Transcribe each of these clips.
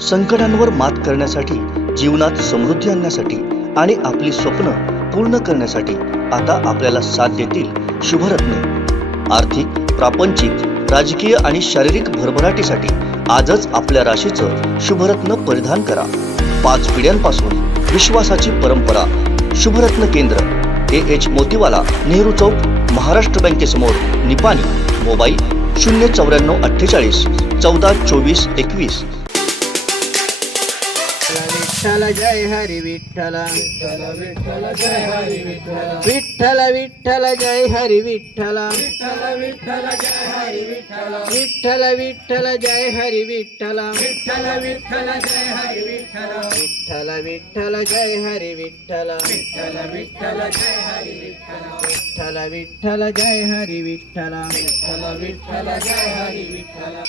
संकटांवर मात करण्यासाठी, जीवनात समृद्धी आणण्यासाठी आणि आपली स्वप्न पूर्ण करण्यासाठी आता आपल्याला साथ देतील शुभरत्न। आर्थिक, प्रापंचिक, राजकीय आणि शारीरिक भरभराटीसाठी आजच आपल्या राशीचं शुभरत्न परिधान करा। 5 पिढ्यांपासून विश्वासाची परंपरा। शुभरत्न केंद्र AH मोतीवाला, नेहरू चौक, महाराष्ट्र बँकेसमोर, निपाणी। मोबाईल 09448 14 24 21। विठ्ठल जय हरी विठ्ठल, विठ्ठल जय हरी विठ्ठल, विठ्ठल विठ्ठल जय हरी विठ्ठल, विठ्ठल जय हरी विठ्ठल, विठ्ठल विठ्ठल जय हरी विठ्ठल, विठ्ठल विठ्ठल जय हरी विठ्ठल, विठ्ठल विठ्ठल जय हरी विठ्ठल, विठ्ठल विठ्ठल जय हरी विठ्ठल, विठ्ठल विठ्ठल जय हरी विठ्ठल, विठ्ठल विठ्ठल जय हरी विठ्ठल।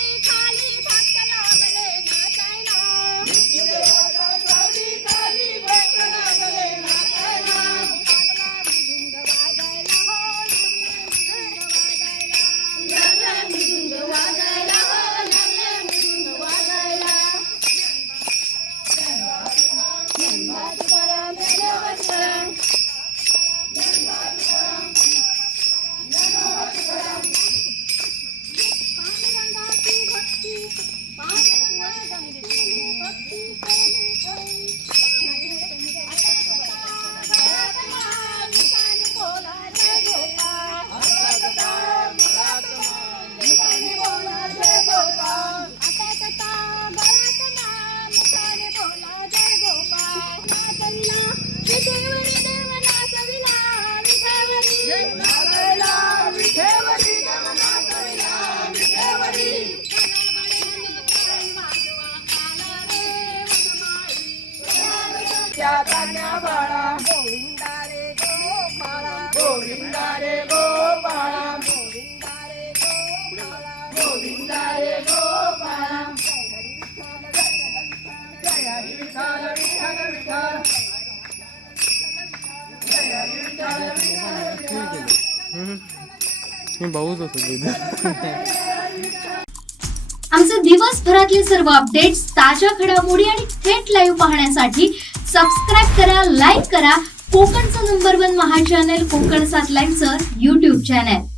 गोविंदा रे गोपाळा, गोविंदा रे गोपाळा, गोविंदा रे गोपाळा, जय हरी विठ्ठल, विठ्ठल विठ्ठल, जय हरी विठ्ठल, विठ्ठल विठ्ठल। मी भाऊच होतो। आमचे दिवसभरातले सर्व अपडेट्स, ताज्या घडामोडी आणि थेट लाईव्ह पाहण्यासाठी सबस्क्राईब करा, लाईक करा कोकणचं नंबर 1 महा चॅनल कोकण 7 लाईव्हचं YouTube चॅनल।